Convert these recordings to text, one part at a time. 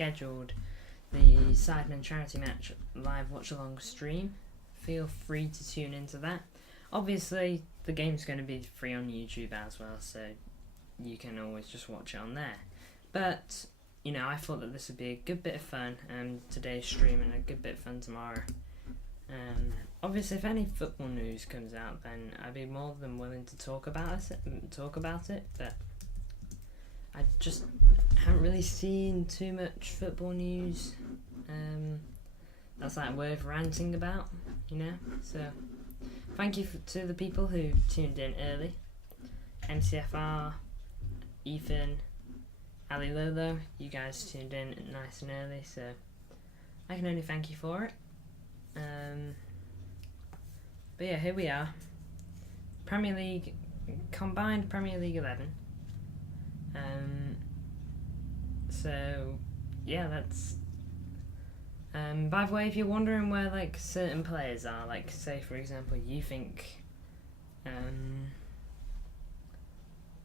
scheduled the Sidemen charity match live watch along stream. Feel free to tune into that. Obviously, the game's going to be free on YouTube as well, so you can always just watch it on there. But, you know, I thought that this would be a good bit of fun, today's stream, and a good bit of fun tomorrow. Obviously, if any football news comes out, then I'd be more than willing to talk about it. But I just haven't really seen too much football news. That's like worth ranting about, you know. So, thank you to the people who tuned in early. MCFR, Ethan, Ali Lolo, you guys tuned in nice and early, so I can only thank you for it. But yeah, here we are. Premier League, combined Premier League 11. So yeah, that's. By the way, if you're wondering where like certain players are, like say for example, you think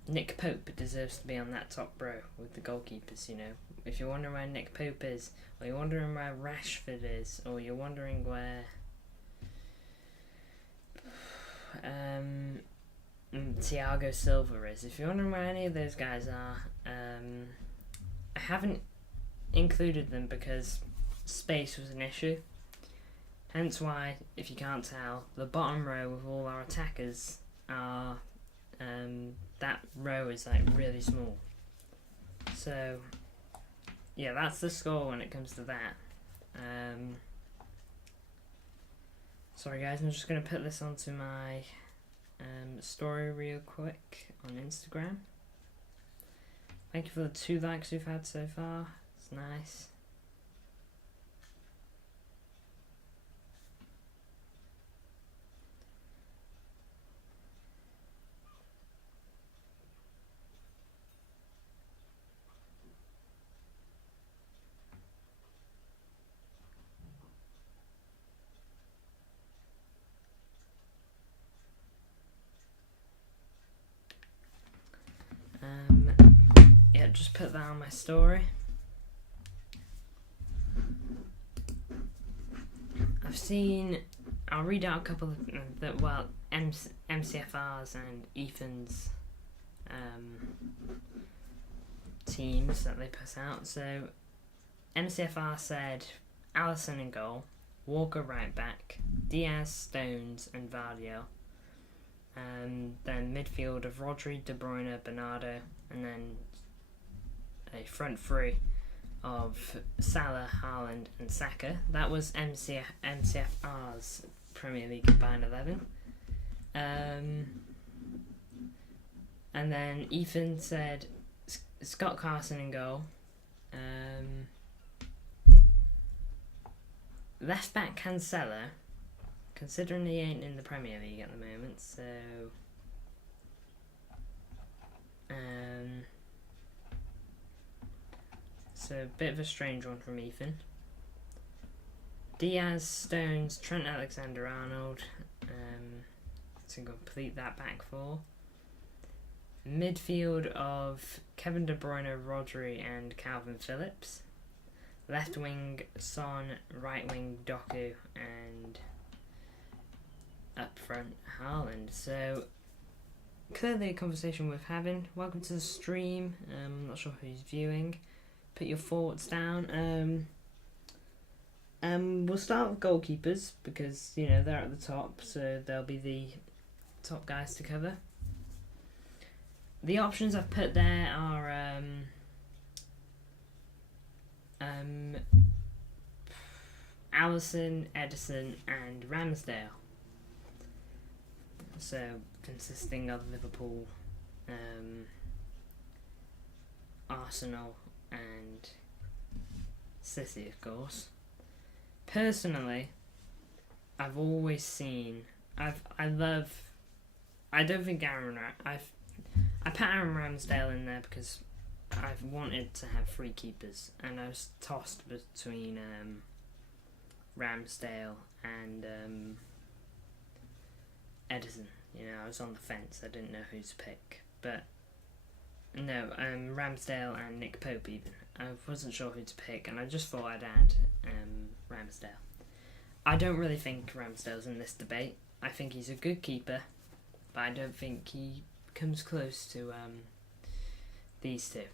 Nick Pope deserves to be on that top row with the goalkeepers, you know. If you're wondering where Nick Pope is, or you're wondering where Rashford is, or you're wondering where Thiago Silva is, if you're wondering where any of those guys are, I haven't included them because space was an issue. Hence why, if you can't tell, the bottom row with all our attackers are that row is like really small. So yeah, that's the score when it comes to that. Sorry guys, I'm just going to put this onto my story real quick on Instagram. Thank you for the 2 likes we've had so far. It's nice. Yeah, just put that on my story. I'll read out a couple of MCFR's and Ethan's teams that they put out. So MCFR said Alisson in goal, Walker right back, Diaz, Stones and Vardiel. Then midfield of Rodri, De Bruyne, Bernardo, and then a front three of Salah, Haaland and Saka. That was MCFR's Premier League combined 11. And then Ethan said Scott Carson in goal. Left back Cancelo, considering he ain't in the Premier League at the moment, so a bit of a strange one from Ethan. Diaz, Stones, Trent Alexander-Arnold to complete that back four. Midfield of Kevin De Bruyne, Rodri and Calvin Phillips. Left wing Son, right wing Doku and up front Haaland. So clearly a conversation worth having. Welcome to the stream. I'm not sure who's viewing. Put your thoughts down. We'll start with goalkeepers because you know they're at the top, so they'll be the top guys to cover. The options I've put there are Alisson, Ederson, and Ramsdale. So consisting of Liverpool, Arsenal, and City, of course. Personally, I've always seen. I don't think I put Aaron Ramsdale in there because I've wanted to have 3 keepers, and I was tossed between Ramsdale and Ederson. You know, I was on the fence. I didn't know who to pick, but No, Ramsdale and Nick Pope even. I wasn't sure who to pick, and I just thought I'd add Ramsdale. I don't really think Ramsdale's in this debate. I think he's a good keeper, but I don't think he comes close to these two.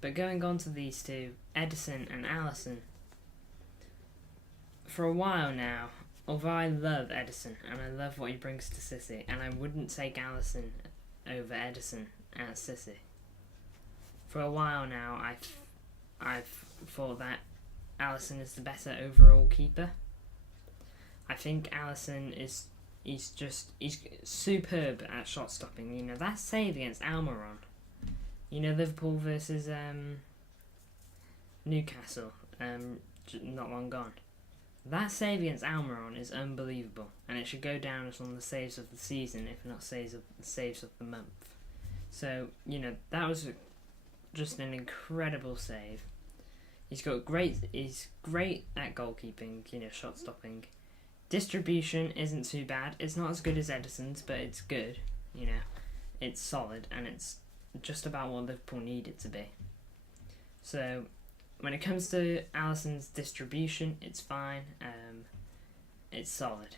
But going on to these two, Ederson and Alisson. For a while now, although I love Ederson and I love what he brings to City, and I wouldn't take Alisson over Ederson at City. For a while now, I've thought that Alisson is the better overall keeper. I think Alisson is he's superb at shot stopping. You know, that save against Almiron. You know, Liverpool versus Newcastle, not long gone. That save against Almiron is unbelievable, and it should go down as one of the saves of the season, if not saves of the month. So, you know, that was just an incredible save. He's great at goalkeeping, you know, shot stopping. Distribution isn't too bad. It's not as good as Ederson's, but it's good, you know. It's solid, and it's just about what Liverpool need it to be. So, when it comes to Alisson's distribution, it's fine. It's solid.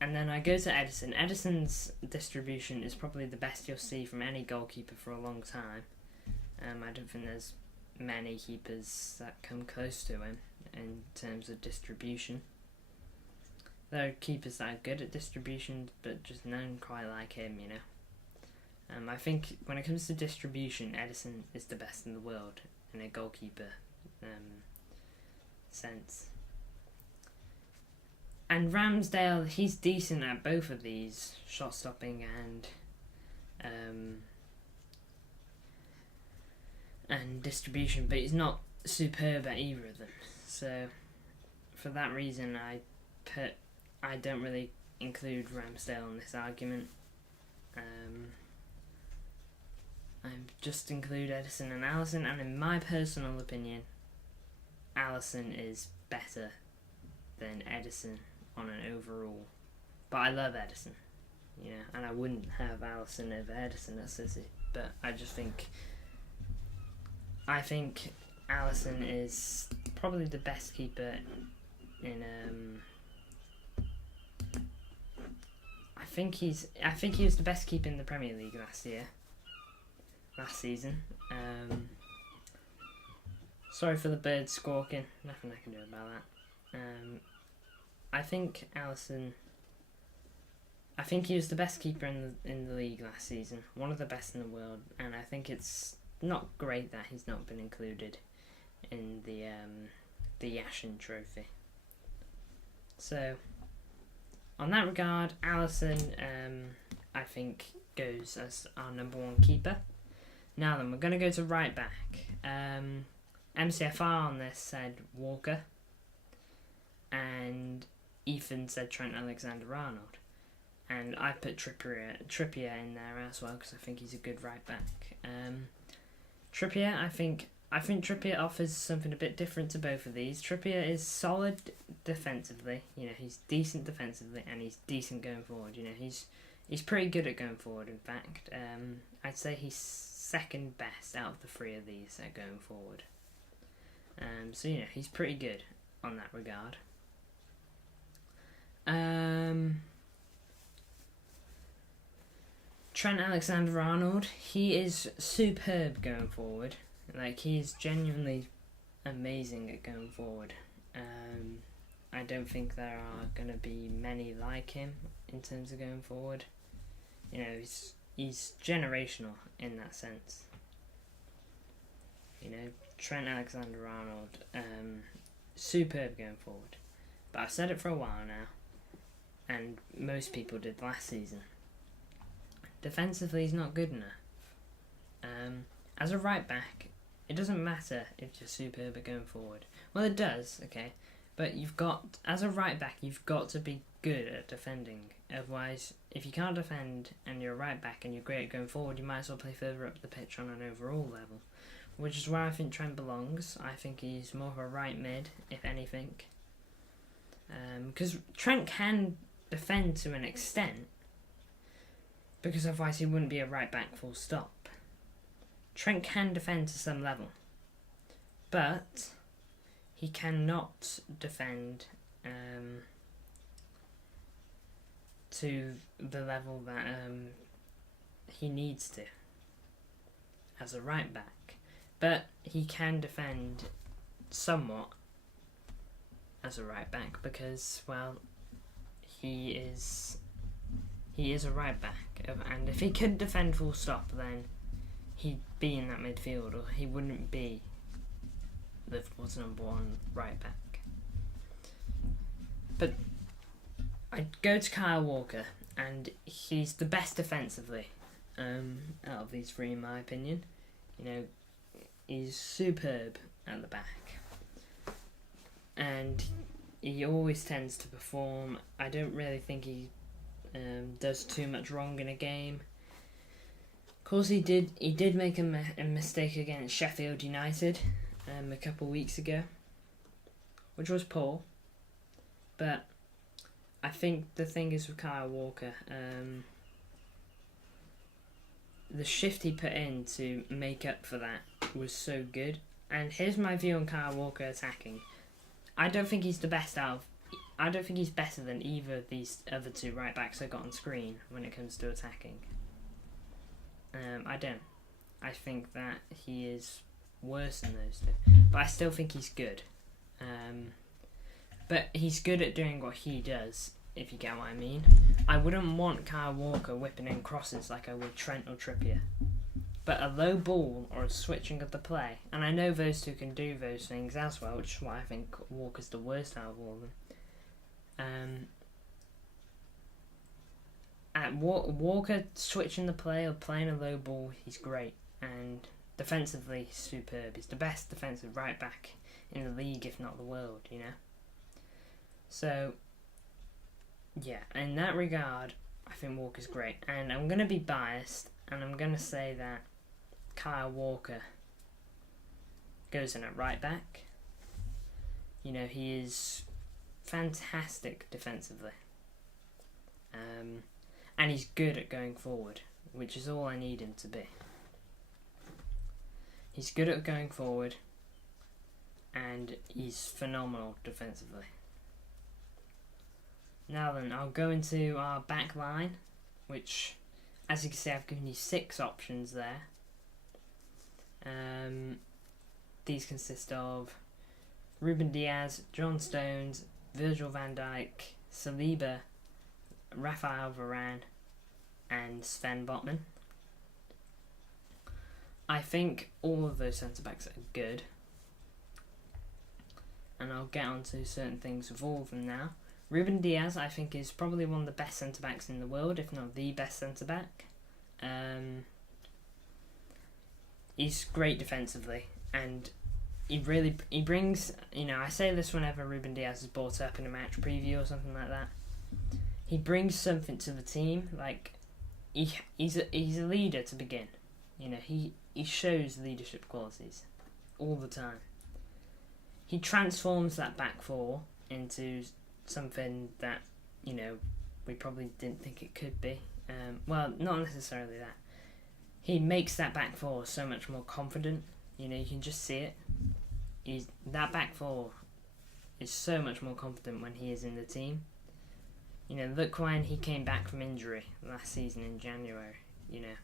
And then I go to Ederson. Ederson's distribution is probably the best you'll see from any goalkeeper for a long time. I don't think there's many keepers that come close to him in terms of distribution. There are keepers that are good at distribution, but just none quite like him, you know. I think when it comes to distribution, Ederson is the best in the world in a goalkeeper sense. And Ramsdale, he's decent at both of these, shot stopping and distribution, but he's not superb at either of them. So for that reason, I don't really include Ramsdale in this argument. I just include Ederson and Alisson, and in my personal opinion, Alisson is better than Ederson on an overall. But I love Ederson, you know, and I wouldn't have Alisson over Ederson at City. But I think Alisson is probably the best keeper in I think he was the best keeper in the Premier League last season. Sorry for the birds squawking. Nothing I can do about that. I think he was the best keeper in the league last season. One of the best in the world, and I think it's not great that he's not been included in the Yashin Trophy. So, on that regard, Alisson, I think, goes as our number one keeper. Now then, we're going to go to right back. MCFR on this said Walker, and Ethan said Trent Alexander-Arnold. And I put Trippier in there as well, because I think he's a good right back. Trippier, I think Trippier offers something a bit different to both of these. Trippier is solid defensively, you know, he's decent defensively, and he's decent going forward. You know, he's pretty good at going forward. In fact, I'd say he's second best out of the three of these at going forward. So you know, he's pretty good on that regard. Trent Alexander-Arnold, he is superb going forward. Like, he's genuinely amazing at going forward. I don't think there are going to be many like him in terms of going forward. You know, he's generational in that sense. You know, Trent Alexander-Arnold, superb going forward. But I've said it for a while now, and most people did last season. Defensively, he's not good enough. As a right back, it doesn't matter if you're superb at going forward. Well, it does, okay, but as a right back, you've got to be good at defending. Otherwise, if you can't defend and you're a right back and you're great at going forward, you might as well play further up the pitch on an overall level, which is where I think Trent belongs. I think he's more of a right mid, if anything, because Trent can defend to an extent, because otherwise he wouldn't be a right back full stop. Trent can defend to some level, but he cannot defend to the level that he needs to as a right back. But he can defend somewhat as a right back because, well, he is a right back, and if he could defend full stop, then he'd be in that midfield, or he wouldn't be Liverpool's number one right back. But I'd go to Kyle Walker, and he's the best defensively out of these three, in my opinion. You know, he's superb at the back, and he always tends to perform. I don't really think he does too much wrong in a game. Of course, he did make a mistake against Sheffield United a couple of weeks ago, which was poor. But I think the thing is with Kyle Walker, the shift he put in to make up for that was so good. And here's my view on Kyle Walker attacking. I don't think he's I don't think he's better than either of these other two right backs I got on screen when it comes to attacking. I don't. I think that he is worse than those two, but I still think he's good. But he's good at doing what he does, if you get what I mean. I wouldn't want Kyle Walker whipping in crosses like I would Trent or Trippier. But a low ball or a switching of the play, and I know those two can do those things as well, which is why I think Walker's the worst out of all of them. At Walker switching the play or playing a low ball, he's great, and defensively he's superb. He's the best defensive right back in the league, if not the world, you know. So yeah, in that regard, I think Walker's great, and I'm going to be biased, and I'm going to say that Kyle Walker goes in at right back. You know, he is fantastic defensively, and he's good at going forward, which is all I need him to be. He's good at going forward, and he's phenomenal defensively. Now then, I'll go into our back line, which, as you can see, I've given you 6 options there. These consist of Ruben Diaz, John Stones, Virgil van Dijk, Saliba, Rafael Varane, and Sven Botman. I think all of those centre-backs are good, and I'll get onto certain things with all of them now. Ruben Diaz, I think, is probably one of the best centre-backs in the world, if not the best centre-back. He's great defensively, and he brings, you know, I say this whenever Ruben Diaz is brought up in a match preview or something like that. He brings something to the team, like he's a leader to begin. You know, he shows leadership qualities all the time. He transforms that back four into something that, you know, we probably didn't think it could be. Well, not necessarily that. He makes that back four so much more confident. You know, you can just see it. That back four is so much more confident when he is in the team. You know, look when he came back from injury last season in January. You know,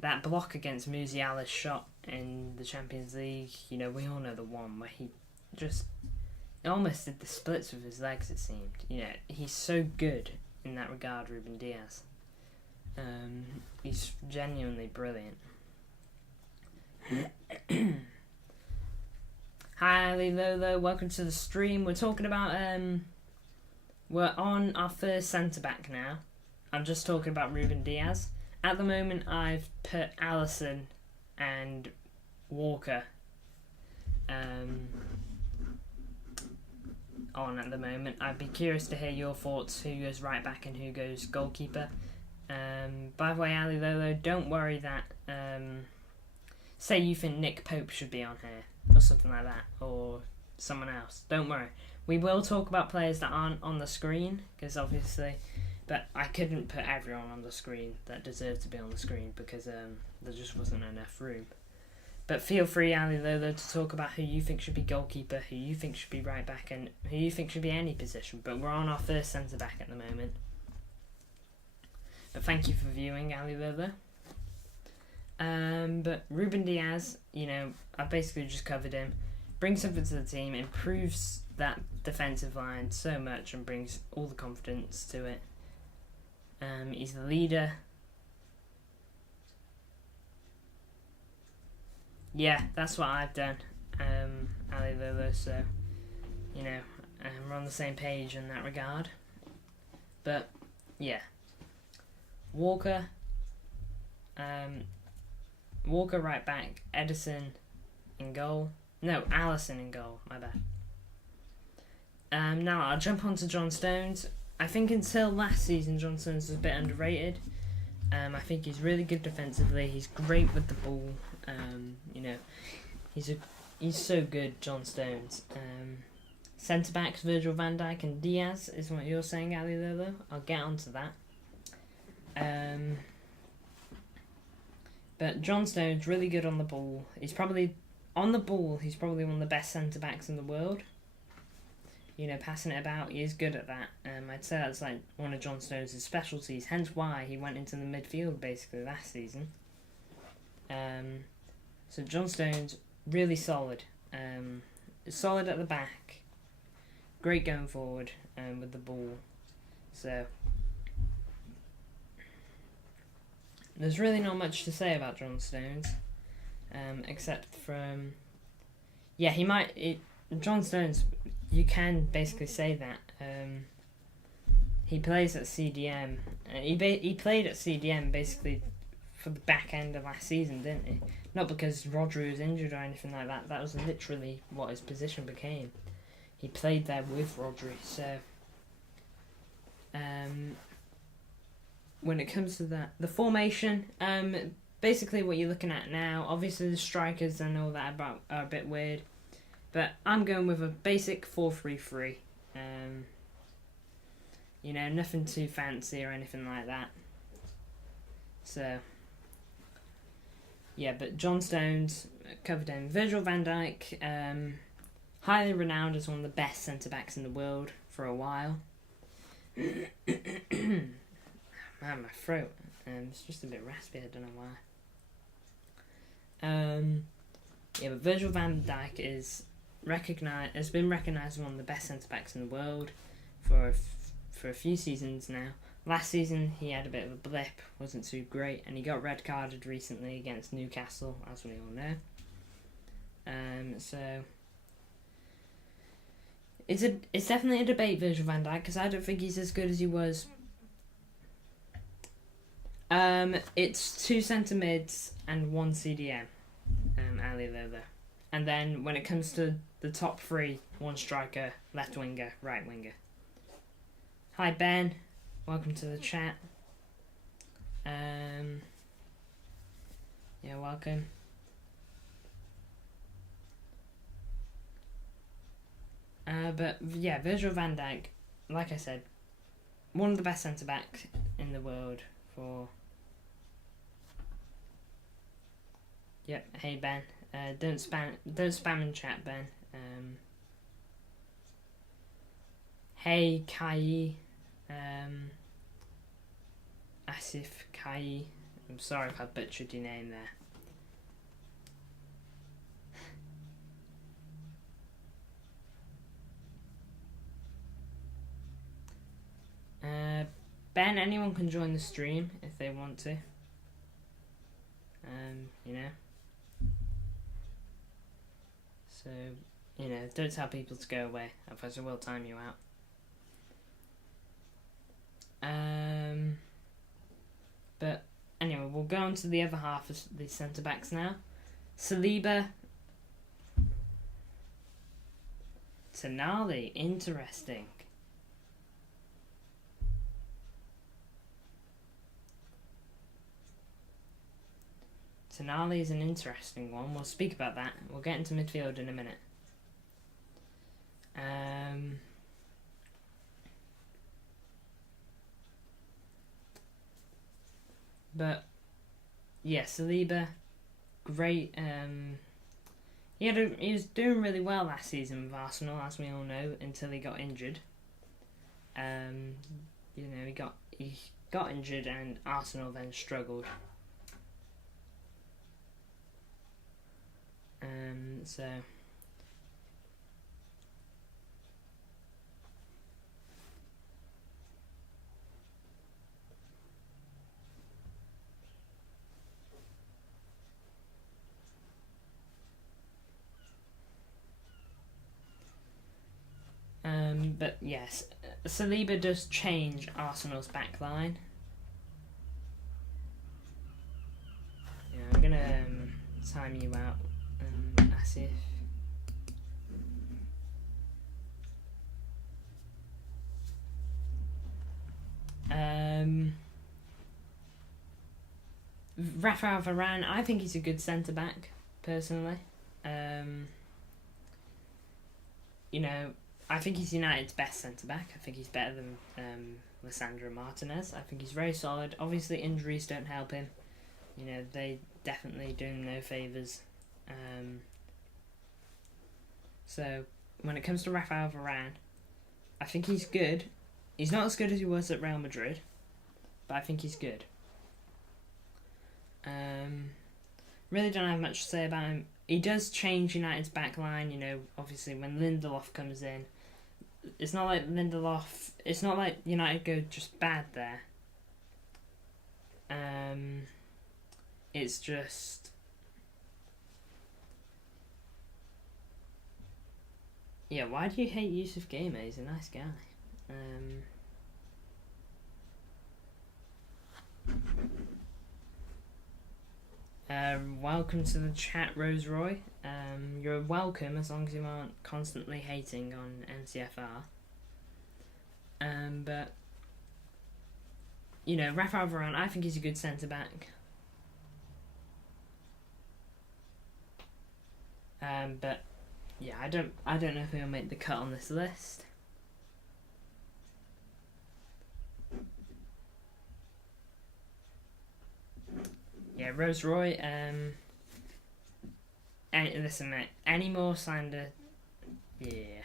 that block against Musiala's shot in the Champions League, you know, we all know the one where he just almost did the splits with his legs, it seemed. You know, he's so good in that regard, Ruben Diaz. He's genuinely brilliant. Hi Ali Lolo, welcome to the stream. We're talking about we're on our first centre back now. I'm just talking about Ruben Diaz. At the moment I've put Alisson and Walker on at the moment. I'd be curious to hear your thoughts, who goes right back and who goes goalkeeper. By the way, Ali Lolo, don't worry that say you think Nick Pope should be on here or something like that, or someone else. Don't worry. We will talk about players that aren't on the screen, because obviously But I couldn't put everyone on the screen that deserved to be on the screen because there just wasn't enough room. But feel free, Ali Lolo, to talk about who you think should be goalkeeper, who you think should be right back, and who you think should be any position. But we're on our first centre back at the moment. But thank you for viewing, Ali Lolo. But Ruben Diaz, I've basically just covered him. Brings something to the team, improves that defensive line so much, and brings all the confidence to it. He's the leader. Yeah, that's what I've done, Ali Lolo, so, we're on the same page in that regard. But, yeah. Walker right back, Edison in goal. No, Allison in goal, my bad. Now, I'll jump on to John Stones. I think until last season, John Stones was a bit underrated. I think he's really good defensively. He's great with the ball. He's so good, John Stones. Centre backs Virgil van Dijk and Diaz is what you're saying, Ali Lolo. I'll get onto that. But John Stones really good on the ball. He's probably one of the best centre backs in the world. Passing it about, he is good at that. I'd say that's like one of John Stones' specialties. Hence why he went into the midfield basically last season. So John Stones really solid. Solid at the back. Great going forward with the ball. So there's really not much to say about John Stones, except from John Stones. You can basically say that he plays at CDM. He played at CDM basically for the back end of last season, didn't he? Not because Rodri was injured or anything like that. That was literally what his position became. He played there with Rodri. So, when it comes to that, the formation, basically what you're looking at now. Obviously, the strikers and all that are a bit weird. But I'm going with a basic 4-3-3. Nothing too fancy or anything like that. So, yeah, but John Stones covered him. Virgil van Dijk, highly renowned as one of the best centre-backs in the world for a while. Man, my throat. It's just a bit raspy, I don't know why. But Virgil van Dijk has been recognised as one of the best centre-backs in the world for a few seasons now. Last season he had a bit of a blip, wasn't too great, and he got red carded recently against Newcastle, as we all know. So it's definitely a debate, Virgil van Dijk, because I don't think he's as good as he was. It's 2 centre mids and 1 CDM, Ali Lolo. And then when it comes to the top 3, 1 striker, left winger, right winger. Hi Ben, welcome to the chat. Welcome. Virgil van Dijk, like I said, one of the best centre backs in the world for. Yep. Hey Ben. Don't spam in chat, Ben. Hey Kai, Asif Kai. I'm sorry if I butchered your name there. Ben, anyone can join the stream if they want to. So, don't tell people to go away, otherwise I will time you out. But anyway, we'll go on to the other half of the centre backs now. Saliba, Tonali, interesting. Tonali is an interesting one. We'll speak about that. We'll get into midfield in a minute. But yeah, Saliba, great. He was doing really well last season with Arsenal, as we all know, until he got injured. He got injured, and Arsenal then struggled. So. But yes, Saliba does change Arsenal's back line. Yeah, I'm gonna time you out, Asif. Rafael Varane, I think he's a good centre back, personally. I think he's United's best centre back. I think he's better than Lisandro Martinez. I think he's very solid. Obviously, injuries don't help him. They definitely do him no favours. So, when it comes to Rafael Varane, I think he's good. He's not as good as he was at Real Madrid, but I think he's good. Really don't have much to say about him. He does change United's back line, obviously when Lindelof comes in. It's not like United go just bad there. It's just... Yeah, why do you hate Yusuf Gamer? He's a nice guy. Welcome to the chat, Rose Roy. You're welcome as long as you aren't constantly hating on MCFR. But Rafael Varane, I think he's a good centre back. But yeah, I don't know if he'll make the cut on this list. Yeah, Rose Roy. Listen, mate. Any more slander? Yeah.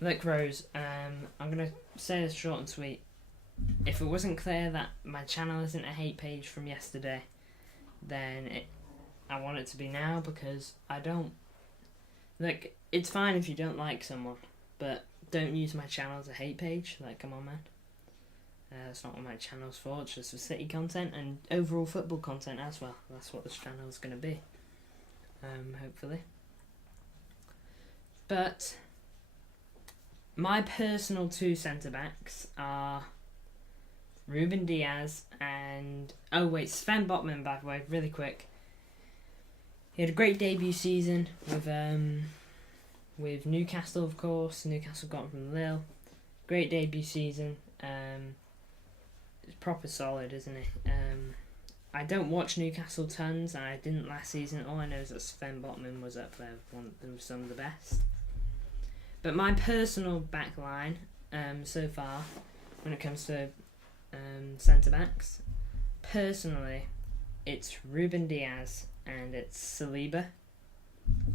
Look, Rose. I'm gonna say this short and sweet. If it wasn't clear that my channel isn't a hate page from yesterday, then I want it to be now, because I don't. Look, it's fine if you don't like someone, but don't use my channel as a hate page. Like, come on, man. That's not what my channel's for. It's just for City content and overall football content as well. That's what this channel's going to be. Hopefully. But my personal two centre-backs are Ruben Diaz and... Oh, wait, Sven Botman, by the way, really quick. He had a great debut season with Newcastle, of course. Newcastle got him from Lille. Great debut season. It's proper solid, isn't it? I don't watch Newcastle tons, and I didn't last season. All I know is that Sven Botman was up there with some of the best. But my personal back line so far, when it comes to centre-backs, personally, it's Ruben Diaz and it's Saliba.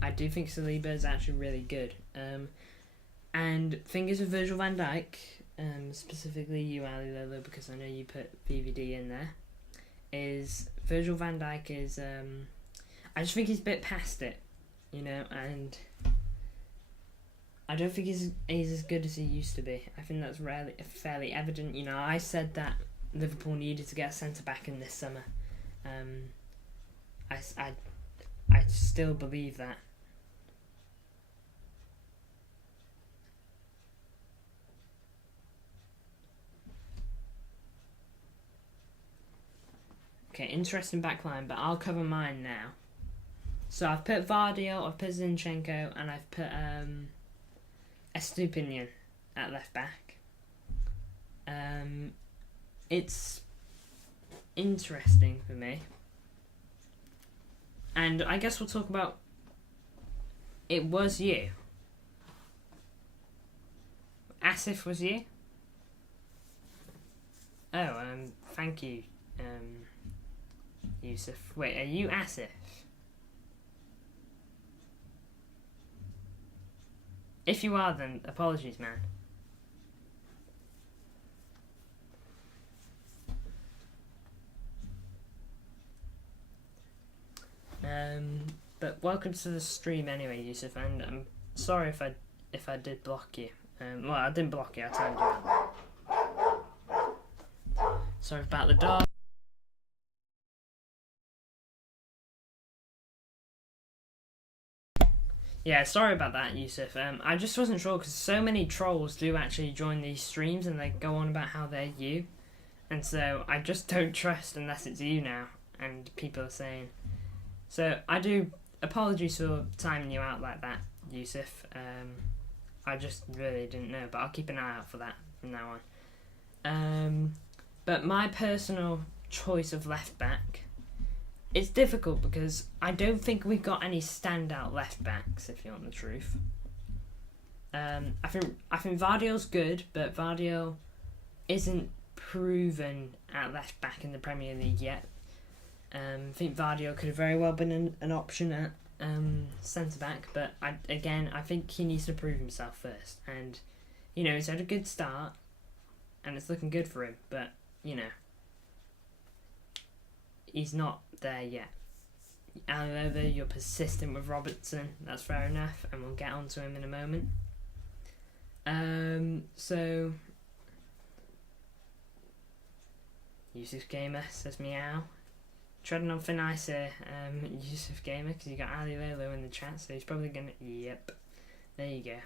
I do think Saliba is actually really good. And fingers with Virgil van Dijk, specifically you, Ali Lolo, because I know you put VVD in there, is Virgil van Dijk is... I just think he's a bit past it, and I don't think he's as good as he used to be. I think that's fairly evident. I said that Liverpool needed to get a centre-back in this summer. I still believe that. Okay, interesting backline, but I'll cover mine now. So I've put Vardy, I've put Zinchenko, and I've put Estupinian at left back. It's interesting for me. And I guess we'll talk about It was you. Asif was you? Oh, thank you, Yusuf. Wait, are you Asif? If you are, then apologies, man. But welcome to the stream anyway, Yusuf, and I'm sorry if I did block you. Well, I didn't block you, I turned you out. Sorry about the dog. Yeah, sorry about that, Yusuf. I just wasn't sure because so many trolls do actually join these streams and they go on about how they're you. And so I just don't trust unless it's you now. And people are saying. So I do apologies for timing you out like that, Yusuf. I just really didn't know, but I'll keep an eye out for that from now on. But my personal choice of left back, it's difficult because I don't think we've got any standout left backs, if you want the truth. I think Vardyle's good, but Vardyle isn't proven at left back in the Premier League yet. I think Vardyle could have very well been an option at centre back, but I think he needs to prove himself first. And he's had a good start, and it's looking good for him, but he's not there yet. However, you're persistent with Robertson, that's fair enough, and we'll get onto him in a moment. So Yusuf Gamer says meow. Treading on thin ice here, Yusuf Gamer, because you got Ali Lolo in the chat, so he's probably gonna. Yep, there you go.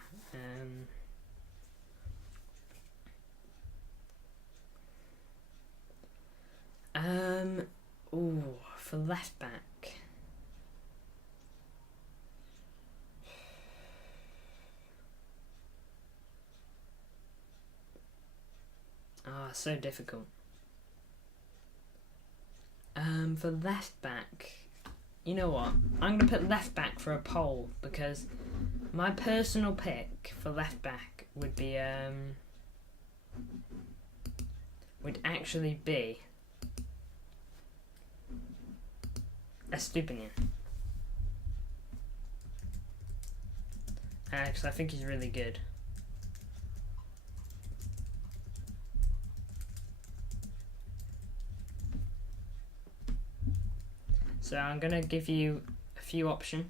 For left back. So difficult. For left back, you know what? I'm gonna put left back for a poll because my personal pick for left back would be would actually be Estupiñán. Because I think he's really good. So I'm gonna give you a few options.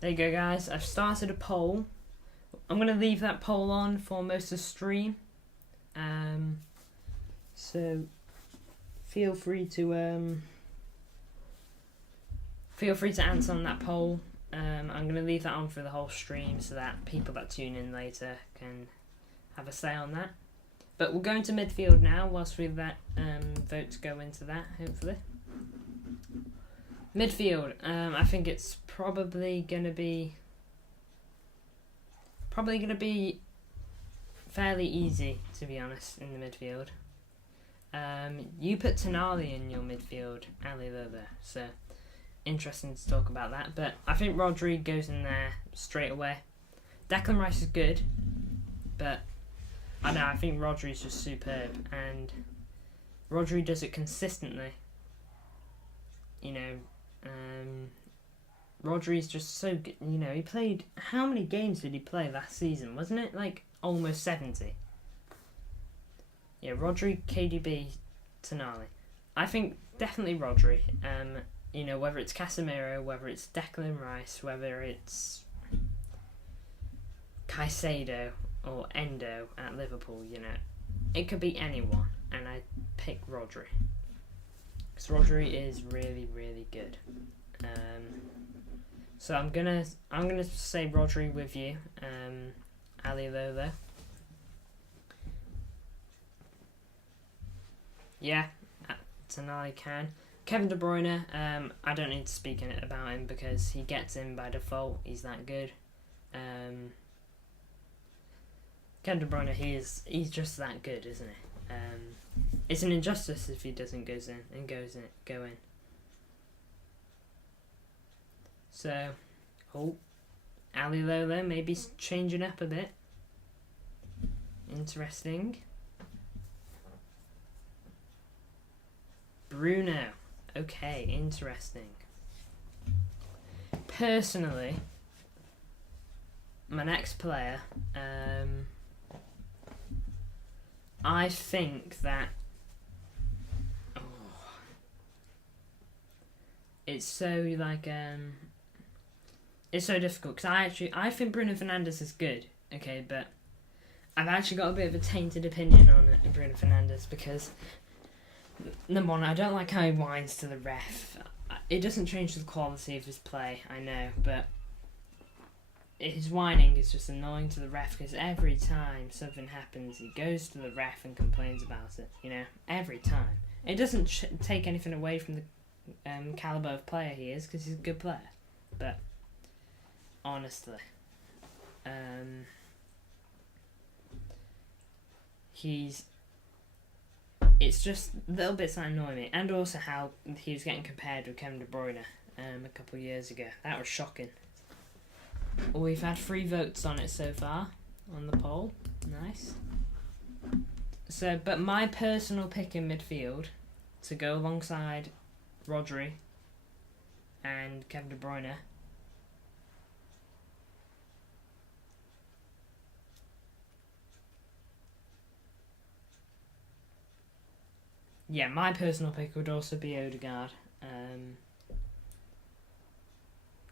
There you go, guys. I've started a poll. I'm going to leave that poll on for most of the stream. So feel free to answer on that poll. I'm going to leave that on for the whole stream so that people that tune in later can have a say on that. But we'll go into midfield now whilst we let votes go into that, hopefully. Midfield, I think it's probably gonna be fairly easy, to be honest, in the midfield. You put Tonali in your midfield, Ali Lolo, so interesting to talk about that. But I think Rodri goes in there straight away. Declan Rice is good, but I think Rodri's just superb, and Rodri does it consistently. Rodri's just so good. He played. How many games did he play last season? Wasn't it like almost 70? Yeah, Rodri, KDB, Tonali. I think definitely Rodri. Whether it's Casemiro, whether it's Declan Rice, whether it's Caicedo or Endo at Liverpool, it could be anyone, and I pick Rodri. Because Rodri is really, really good. So I'm gonna say Rodri with you. Ali Lolo. Yeah, Tonali can. Kevin De Bruyne, I don't need to speak about him because he gets in by default. He's that good. Kevin De Bruyne, he's just that good, isn't he? It's an injustice if he doesn't go in. So, Ali Lolo maybe changing up a bit. Interesting. Bruno. Okay, interesting. Personally, my next player, I think that it's so it's so difficult because I think Bruno Fernandes is good. Okay, but I've actually got a bit of a tainted opinion on Bruno Fernandes because number one, I don't like how he whines to the ref. It doesn't change the quality of his play, I know, but his whining is just annoying to the ref because every time something happens, he goes to the ref and complains about it. You know, every time. It doesn't take anything away from the caliber of player he is because he's a good player, but honestly, it's just little bits that annoy me, and also how he was getting compared with Kevin De Bruyne a couple of years ago. That was shocking. We've had 3 votes on it so far on the poll. Nice. So, but my personal pick in midfield to go alongside Rodri and Kevin De Bruyne . Yeah, my personal pick would also be Odegaard.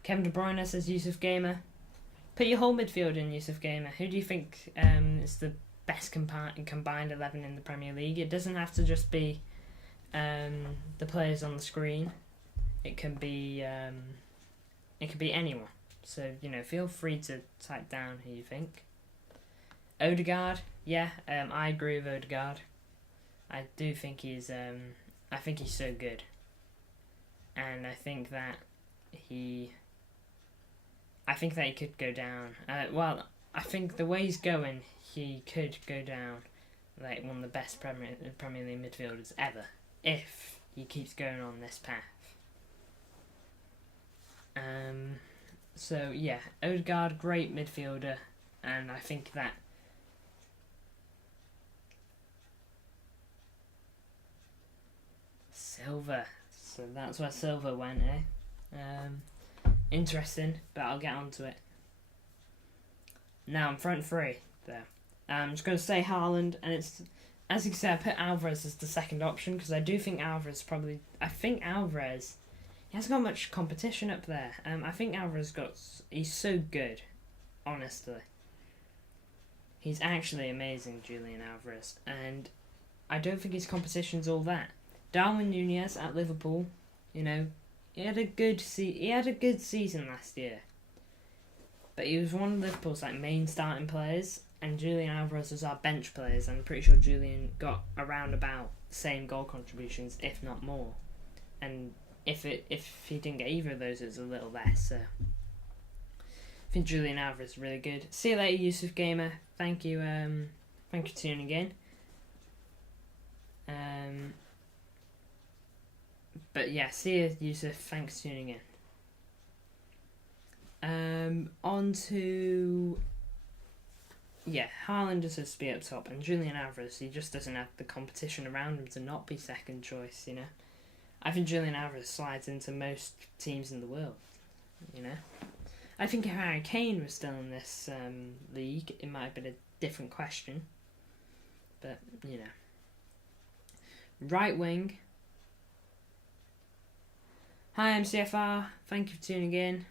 Kevin De Bruyne says Yusuf Gamer. Put your whole midfield in Yusuf Gamer. Who do you think is the best combined 11 in the Premier League? It doesn't have to just be the players on the screen. It can be anyone. So, feel free to type down who you think. Odegaard, yeah, I agree with Odegaard. I do think he's so good, and I think that he could go down. I think the way he's going, he could go down like one of the best Premier League midfielders ever if he keeps going on this path. So yeah, Odegaard, great midfielder, and I think that. Silva. So that's where Silva went, eh? Interesting, but I'll get onto it. Now I'm front 3 there. I'm just going to say Haaland, and it's, as you can say, I put Alvarez as the second option because I do think Alvarez he hasn't got much competition up there. I think he's so good, honestly. He's actually amazing, Julian Alvarez, and I don't think his competition's all that. Darwin Núñez at Liverpool, he had a good season last year, but he was one of Liverpool's main starting players, and Julian Alvarez was our bench players. I'm pretty sure Julian got around about the same goal contributions, if not more, and if he didn't get either of those, it was a little less. So I think Julian Alvarez is really good. See you later, Yusuf Gamer. Thank you for tuning in. But yeah, see you, Yusuf. Thanks for tuning in. On to... Yeah, Haaland is supposed to be up top, and Julian Alvarez, he just doesn't have the competition around him to not be second choice, I think Julian Alvarez slides into most teams in the world, I think if Harry Kane was still in this league, it might have been a different question. But, Right wing... Hi, MCFR. Thank you for tuning in.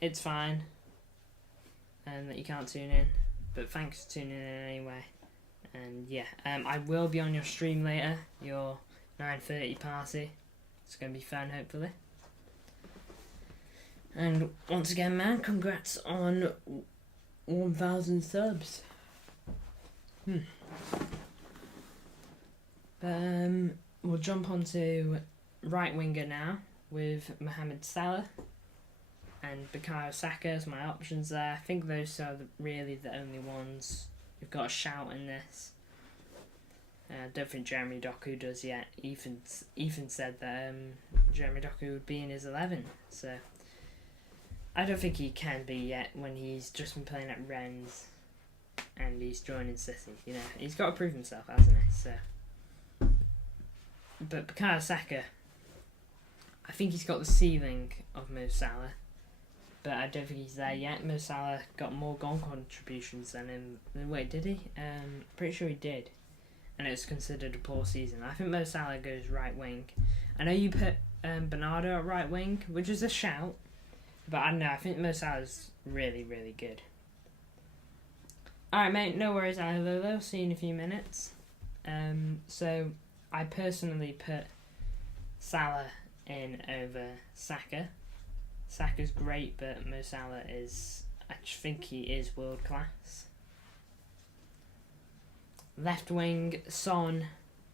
It's fine that you can't tune in, but thanks for tuning in anyway. And yeah, I will be on your stream later, your 9:30 party. It's going to be fun, hopefully. And once again, man, congrats on 1,000 subs. We'll jump onto right winger now with Mohamed Salah and Bukayo Saka as my options there. I think those are really the only ones who've got a shout in this. I don't think Jeremy Doku does yet. Ethan said that Jeremy Doku would be in his 11, so I don't think he can be yet when he's just been playing at Rennes and he's joining City. You know, he's got to prove himself, hasn't he? So, but Bukayo Saka, I think he's got the ceiling of Mo Salah, but I don't think he's there yet. Mo Salah got more goal contributions than him. Wait, did he? Pretty sure he did. And it was considered a poor season. I think Mo Salah goes right wing. I know you put Bernardo at right wing, which is a shout, but I don't know. I think Mo Salah's really, really good. Alright, mate, no worries, Lolo. See you in a few minutes. So, I personally put Salah in over Saka. Saka's great, but Mo Salah is... I just think he is world class. Left wing, Son,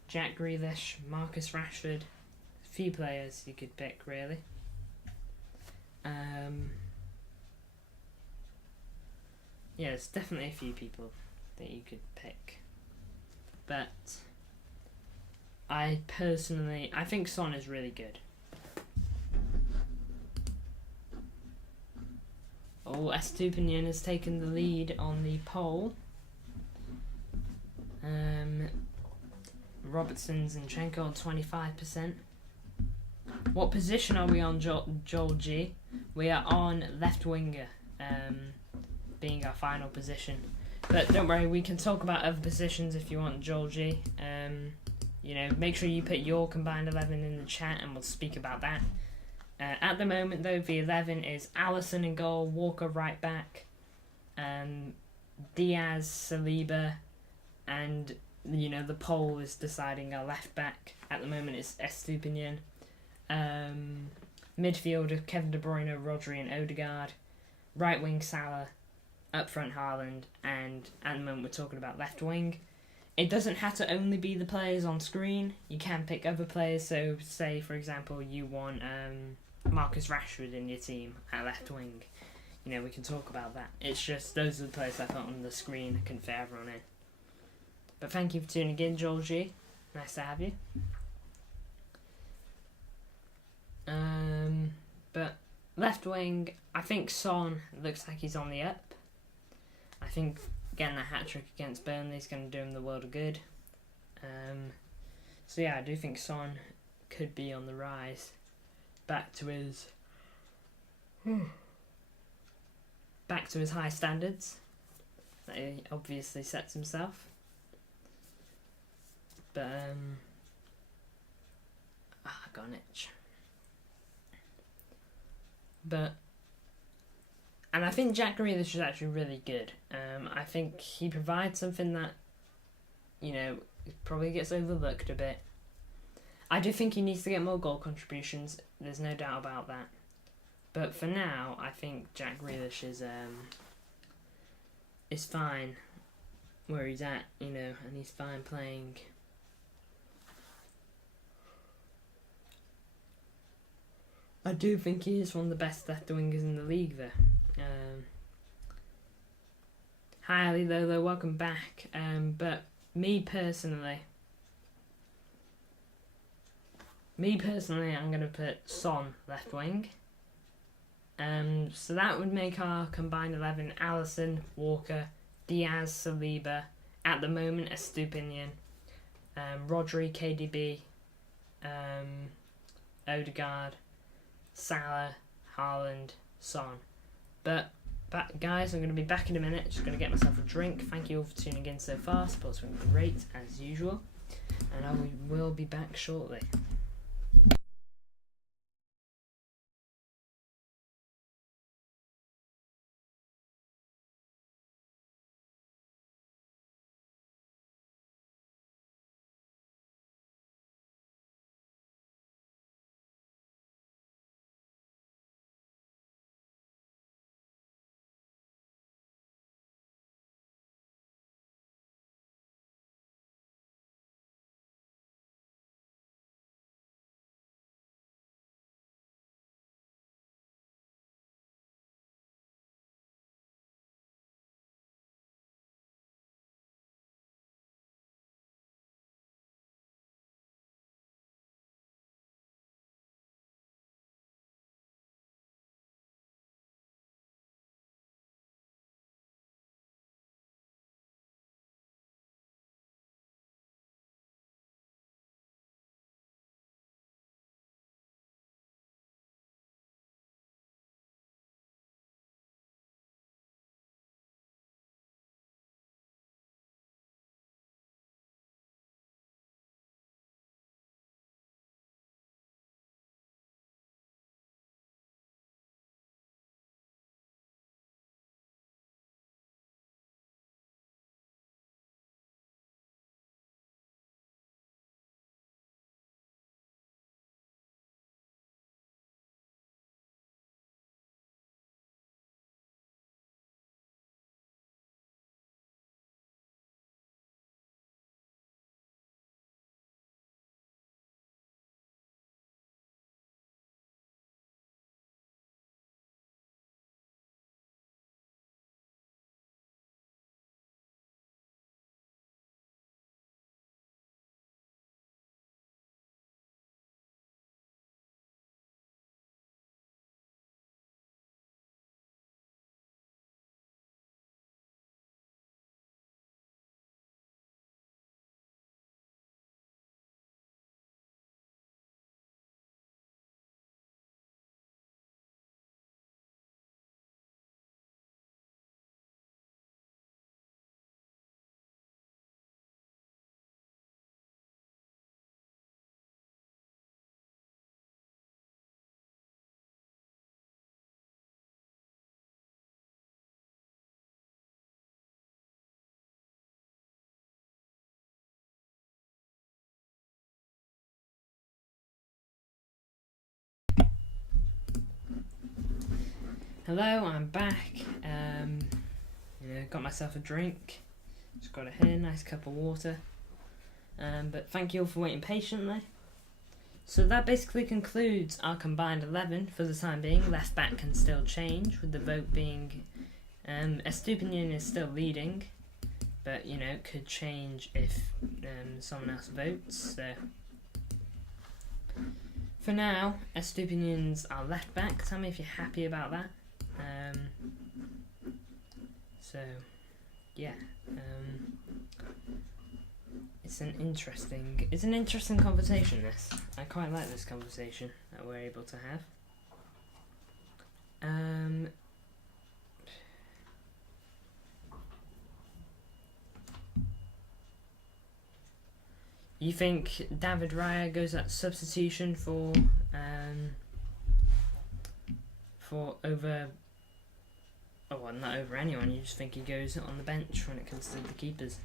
Jack Grealish, Marcus Rashford. A few players you could pick, really. Yeah, there's definitely a few people that you could pick. But I think Son is really good. Oh, Estupinian has taken the lead on the poll. Robertson Zinchenko on 25%. What position are we on, Joel G? We are on left winger, being our final position. But don't worry, we can talk about other positions if you want, Joel G. You know, make sure you put your combined 11 in the chat and we'll speak about that. At the moment, though, the 11 is Alisson in goal, Walker right back, Diaz, Saliba, and, you know, the poll is deciding our left back. At the moment, it's Estupinian. Midfielder, Kevin De Bruyne, Rodri and Odegaard. Right wing, Salah. Up front, Haaland. And at the moment, we're talking about left wing. It doesn't have to only be the players on screen. You can pick other players. So, say, for example, you want Marcus Rashford in your team at left wing. You know, we can talk about that. It's just, those are the players I put on the screen. I can fit everyone in. But thank you for tuning in, Joel G. Nice to have you. But left wing, I think Son looks like he's on the up. I think getting a hat-trick against Burnley is going to do him the world of good. So yeah, I do think Son could be on the rise back to his high standards that he obviously sets himself. But I got an itch. And I think Jack Grealish is actually really good. I think he provides something that, you know, probably gets overlooked a bit. I do think he needs to get more goal contributions. There's no doubt about that. But for now, I think Jack Grealish is fine where he's at, you know, and he's fine playing. I do think he is one of the best left wingers in the league, though. Hi Ali Lolo, welcome back. But me personally, I'm going to put Son left wing. So that would make our combined 11 Alisson, Walker, Diaz, Saliba, at the moment Estupinian, Rodri, KDB, Odegaard, Salah, Haaland, Son. But guys, I'm going to be back in a minute. Just going to get myself a drink. Thank you all for tuning in so far. Support's been great as usual. And I will be back shortly. Hello, I'm back. Got myself a drink. Just got it here, nice cup of water. But thank you all for waiting patiently. So that basically concludes our combined 11 for the time being. Left back can still change, with the vote being Estupinian is still leading, but it could change if someone else votes. So for now, Estupinian's our left back. Tell me if you're happy about that. So yeah, it's an interesting conversation. This, I quite like this conversation that we're able to have. You think David Raya goes at substitution for over? Oh, well, not over anyone. You just think he goes on the bench when it comes to the keepers.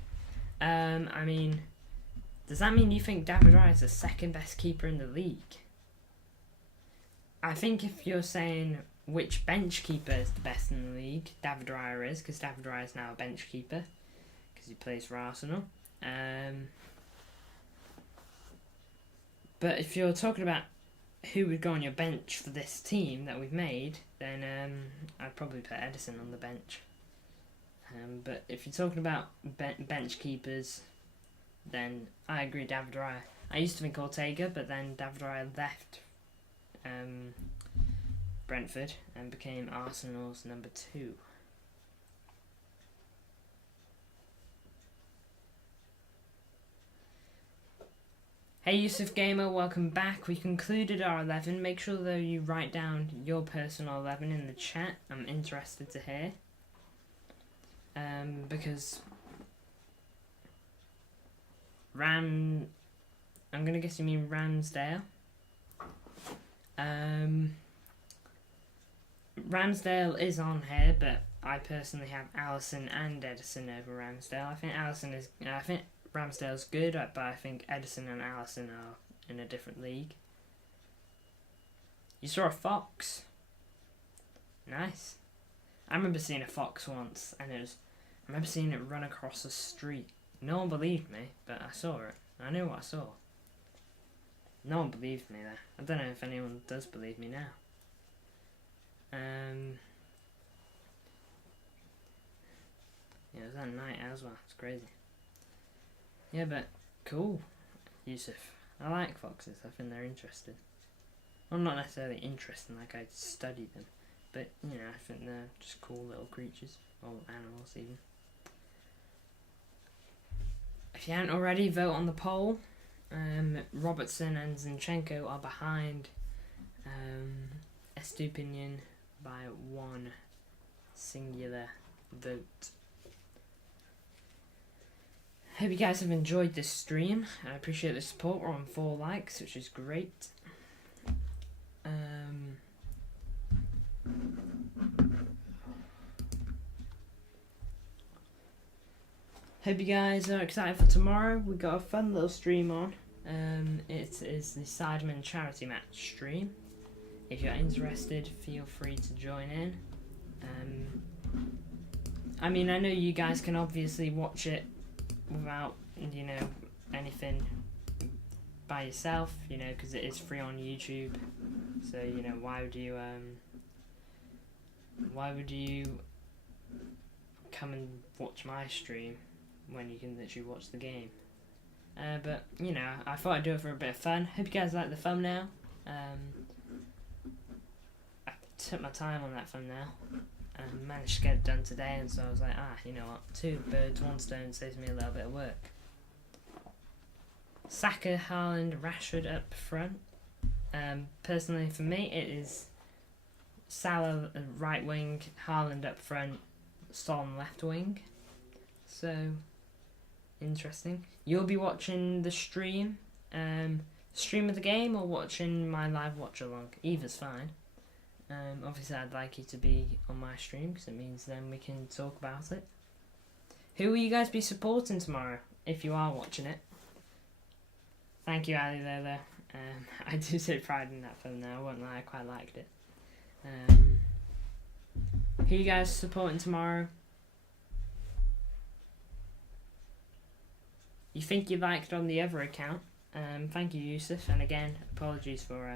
I mean, does that mean you think David Raya is the second best keeper in the league? I think if you're saying which bench keeper is the best in the league, David Raya is, because David Raya is now a bench keeper because he plays for Arsenal. But if you're talking about who would go on your bench for this team that we've made, then I'd probably put Ederson on the bench. But if you're talking about bench keepers, then I agree, David Raya. I used to think Ortega, but then David Raya left Brentford and became Arsenal's number 2. Hey Yusuf Gamer, welcome back. We concluded our 11. Make sure though you write down your personal 11 in the chat. I'm interested to hear. Because I'm gonna guess you mean Ramsdale. Ramsdale is on here, but I personally have Alisson and Ederson over Ramsdale. I think Ramsdale's good, but I think Ederson and Alisson are in a different league. You saw a fox? Nice. I remember seeing a fox once, and I remember seeing it run across the street. No one believed me, but I saw it. I knew what I saw. No one believed me there. I don't know if anyone does believe me now. Yeah, it was at night as well. It's crazy. Yeah, but cool, Yusuf. I like foxes. I think they're interesting. Well, not necessarily interesting, like I study them, but I think they're just cool little creatures, or animals even. If you haven't already, vote on the poll. Robertson and Zinchenko are behind Estupinian by 1 singular vote. Hope you guys have enjoyed this stream. I appreciate the support. We're on 4 likes, which is great. Hope you guys are excited for tomorrow. We got a fun little stream on. It is the Sidemen charity match stream. If you're interested, feel free to join in. I mean, I know you guys can obviously watch it without anything by yourself, because it is free on YouTube. So why would you come and watch my stream when you can literally watch the game? But I thought I'd do it for a bit of fun. Hope you guys like the thumbnail. I took my time on that thumbnail and managed to get it done today, and so I was like, you know what, 2 birds, 1 stone saves me a little bit of work. Saka, Haaland, Rashford up front. Personally for me it is Salah right wing, Haaland up front, Son left wing. So interesting. You'll be watching the stream of the game, or watching my live watch along. Either's fine. Obviously I'd like you to be on my stream, because it means then we can talk about it. Who will you guys be supporting tomorrow, if you are watching it? Thank you, Ali Lola. I do take pride in that film now, I won't lie, I quite liked it. Who you guys supporting tomorrow? You think you liked on the other account? Thank you, Yusuf. And again, apologies for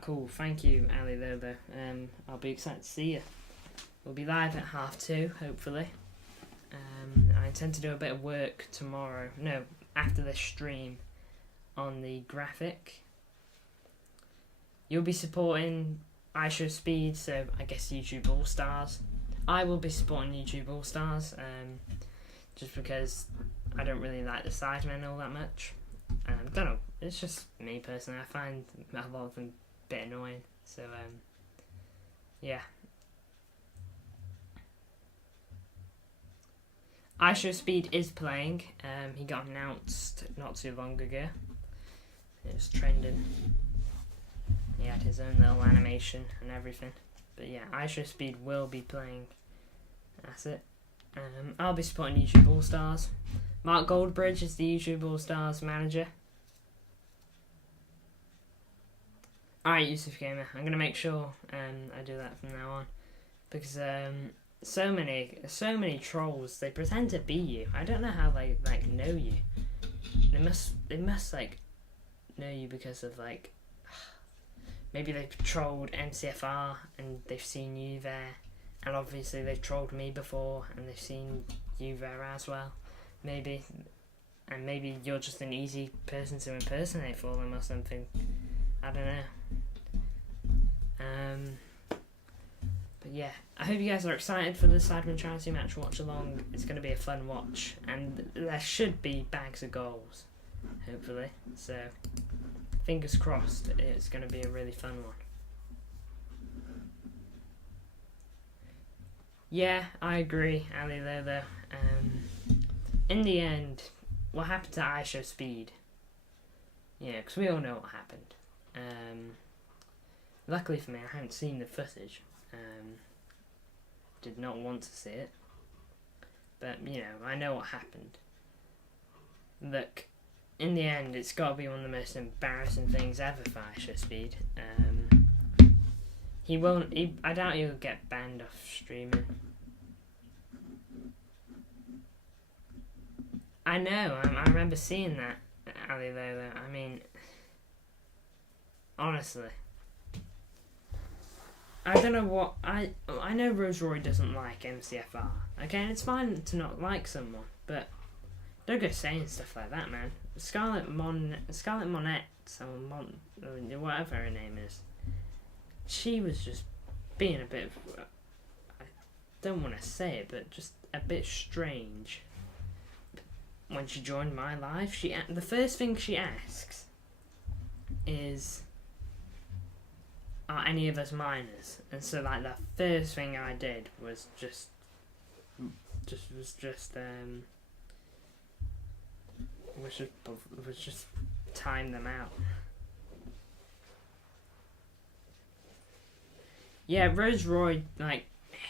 cool. Thank you, Ali Lobo. I'll be excited to see you. We'll be live at 2:30, hopefully. I intend to do a bit of work tomorrow. No, after the stream on the graphic. You'll be supporting iShowSpeed, so I guess YouTube All Stars. I will be supporting YouTube All Stars, just because I don't really like the Sidemen all that much. Don't know, it's just me personally. I find a lot of them a bit annoying. So, yeah. iShowSpeed is playing. He got announced not too long ago. It was trending. He had his own little animation and everything. But yeah, iShowSpeed will be playing. That's it. I'll be supporting YouTube All Stars. Mark Goldbridge is the YouTube All Stars manager. Alright, Yusuf Gamer. I'm gonna make sure I do that from now on, because so many trolls, they pretend to be you. I don't know how they know you. They must know you because of maybe they've trolled MCFR and they've seen you there, and obviously they've trolled me before and they've seen you there as well. Maybe you're just an easy person to impersonate for them or something. I don't know. But yeah, I hope you guys are excited for the Sidemen Charity Match watch along. It's going to be a fun watch, and there should be bags of goals, hopefully. So, fingers crossed, it's going to be a really fun one. Yeah, I agree, Ali Lobo. In the end, what happened to iShowSpeed? Yeah, because we all know what happened. Luckily for me, I haven't seen the footage. Did not want to see it. But, I know what happened. Look, in the end, it's got to be one of the most embarrassing things ever for iShowSpeed. I doubt he'll get banned off streaming. I know, I remember seeing that, Ali Lola. I mean, honestly. I don't know what... I know Rose Roy doesn't like MCFR. Okay, and it's fine to not like someone, but don't go saying stuff like that, man. Scarlett Monette, or whatever her name is, she was just being a bit of... I don't want to say it, but just a bit strange. When she joined my live, the first thing she asks is, are any of us minors? And so the first thing I did was just time them out. Yeah, Rose Roy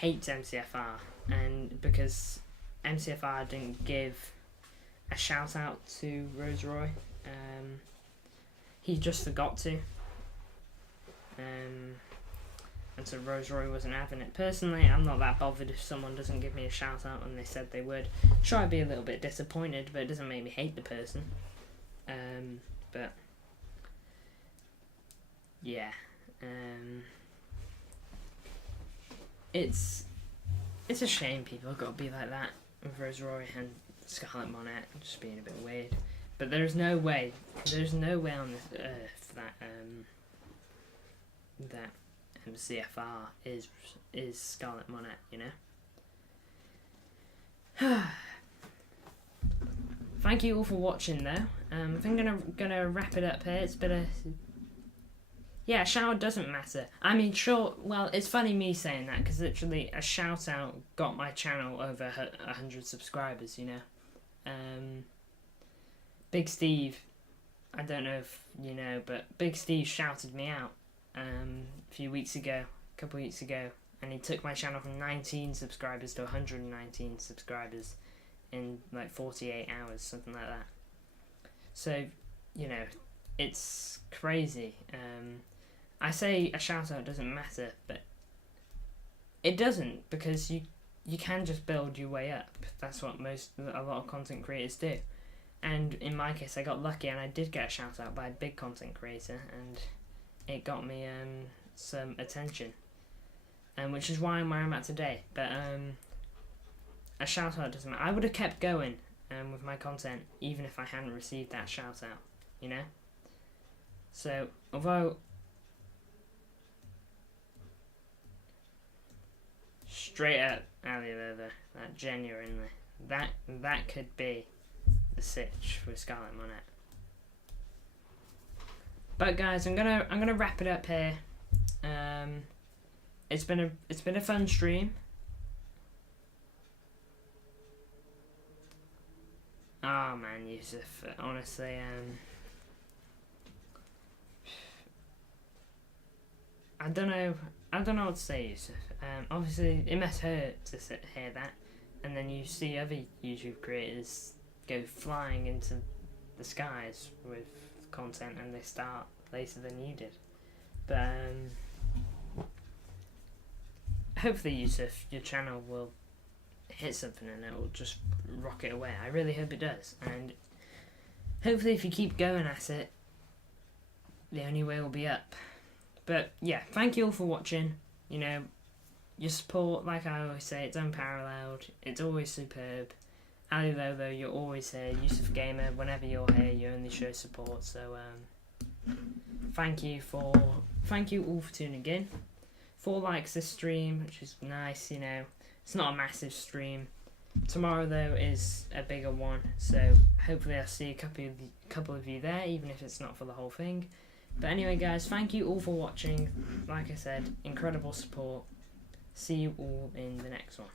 hates MCFR, and because MCFR didn't give a shout out to Rose Roy, he just forgot to. And so Rose Roy wasn't having it. Personally, I'm not that bothered if someone doesn't give me a shout out when they said they would. Sure, I'd be a little bit disappointed, but it doesn't make me hate the person. But yeah, it's a shame people have got to be like that with Rose Roy and Scarlett Monette just being a bit weird. But there's no way on this earth that MCFR is Scarlett Monette, Thank you all for watching, though. I think I'm gonna wrap it up here. It's been a shout out doesn't matter. I mean, sure. Well, it's funny me saying that because literally a shout out got my channel over 100 subscribers. Big Steve, I don't know if you know, but Big Steve shouted me out a couple weeks ago, and he took my channel from 19 subscribers to 119 subscribers in 48 hours, something like that. So, it's crazy. I say a shout out doesn't matter, but it doesn't, because you can just build your way up. That's what a lot of content creators do. And in my case, I got lucky and I did get a shout out by a big content creator, and it got me some attention, and which is why I'm where I'm at today. But a shout out doesn't matter. I would have kept going with my content even if I hadn't received that shout out, you know. So although straight up Alibaba, that genuinely, that could be the sitch with Scarlet Monet. But guys, I'm gonna wrap it up here. It's been a fun stream. Oh man, Yusuf, honestly, I don't know what to say, Yusuf. Obviously, it must hurt to hear that, and then you see other YouTube creators go flying into the skies with content, and they start later than you did. But hopefully, Yusuf, your channel will hit something and it will just rocket away. I really hope it does, and hopefully if you keep going at it, the only way will be up. But yeah, thank you all for watching. You know, your support, like I always say, it's unparalleled. It's always superb. Ali Lolo, you're always here. Yusuf Gamer, whenever you're here, you only show support. So thank you all for tuning in. 4 likes this stream, which is nice. You know, it's not a massive stream. Tomorrow though is a bigger one, so hopefully I'll see a couple of you there, even if it's not for the whole thing. But anyway, guys, thank you all for watching. Like I said, incredible support. See you all in the next one.